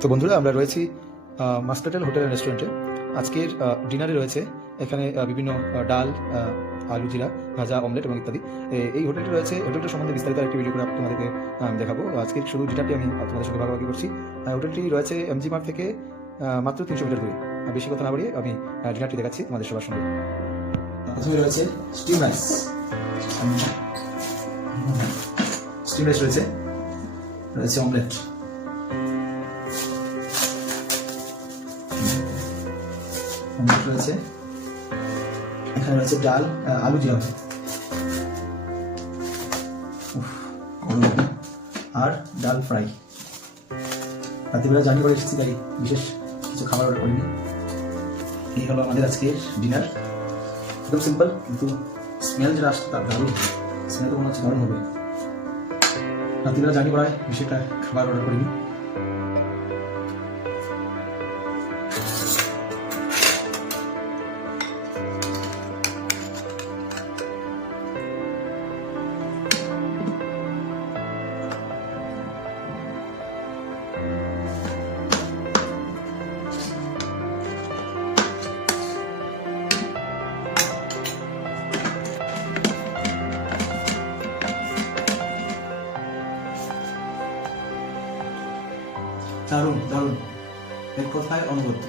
তো বন্ধুরা, আমরা রয়েছি মাস্টারটেল হোটেল অ্যান্ড রেস্টুরেন্টে। আজকের ডিনারে রয়েছে এখানে বিভিন্ন ডাল, আলু জিরা ভাজা, অমলেট এবং ইত্যাদি। এই হোটেলটি রয়েছে, হোটেলটির সম্বন্ধে বিস্তারিত একটি ভিডিও করে তোমাদেরকে দেখাবো। আজকের শুধু ডিনারটি আমি তোমাদের সঙ্গে ভাগাভাগি করছি। হোটেলটি রয়েছে এমজি মার্ট থেকে মাত্র 300 মিটার দূরে। বেশি কথা না বাড়িয়ে আমি ডিনারটি দেখাচ্ছি তোমাদের সবার সঙ্গে। প্রথমে রয়েছে স্টিম রাইস, রয়েছে অমলেট, রয়েছে এখানে রয়েছে ডাল, আলু জিরা আর ডাল ফ্রাই। রাত্রিবেলা জার্নি করে এসেছি, তাই বিশেষ কিছু খাবার অর্ডার করিনি। এই হলো আমাদের আজকের ডিনার। একদম সিম্পল, কিন্তু স্মেল যেটা আসছে তার দারুণ। স্মেল তো মনে হচ্ছে দারুণ হবে। রাত্রিবেলা জার্নি করায় বিশেষ একটা খাবার অর্ডার করিনি। দারুণ দারুণ, এক কথায় অনবদ্য।